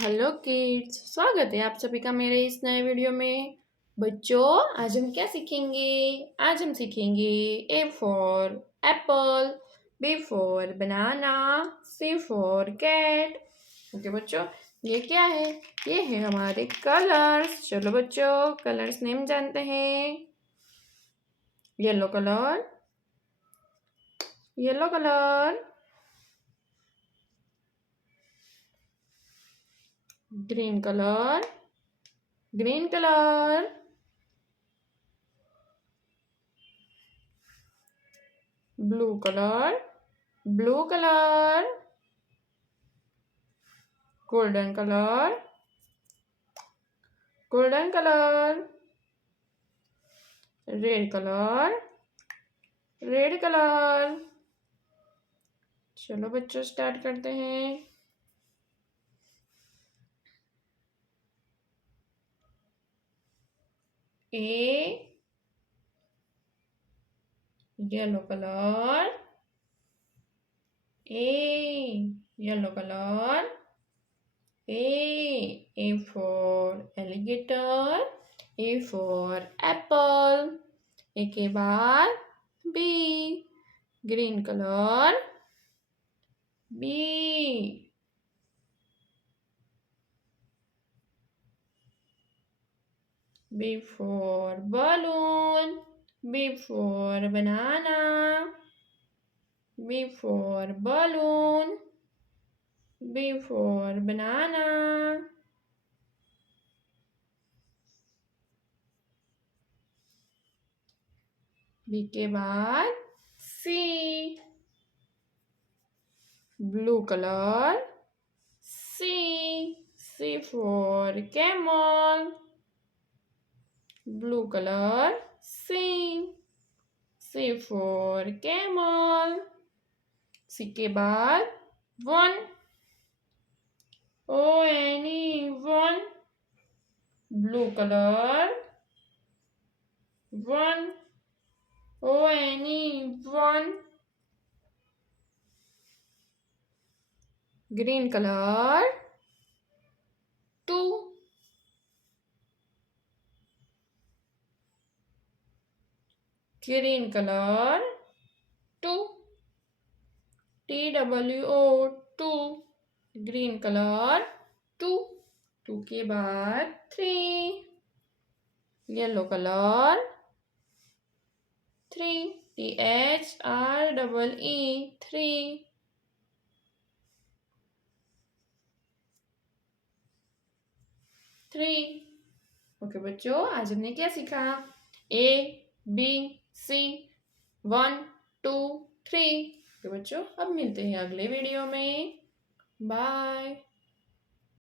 Hello kids, स्वागत है आप सभी का मेरे इस नए वीडियो में। बच्चों, आज हम क्या सीखेंगे? आज हम सीखेंगे A for apple, B for banana, C for cat. Okay बच्चों, ये क्या है? ये है हमारे कलर्स। चलो बच्चों, कलर्स नेम जानते हैं। Yellow colour, yellow colour, green colour, green colour, blue colour, blue colour, golden colour, golden colour, red colour, red colour. चलो बच्चों, स्टार्ट करते हैं। A yellow colour, A yellow colour, A for alligator, A for apple. A के बाद B green colour, B B for balloon, B for banana, B for balloon, B for banana, B के बाद C blue color, C for camel, blue color, C for camel, C के बाद 1 one, blue color, 1 one, green color, 2, green color, 2, TWO 2, green color, 2, 2 के बाद 3, yellow color, 3, THREE 3, 3। Okay बच्चों, आज हमने क्या सीखा? A B C 1 2 3। ओके बच्चों, अब मिलते हैं अगले वीडियो में। बाय।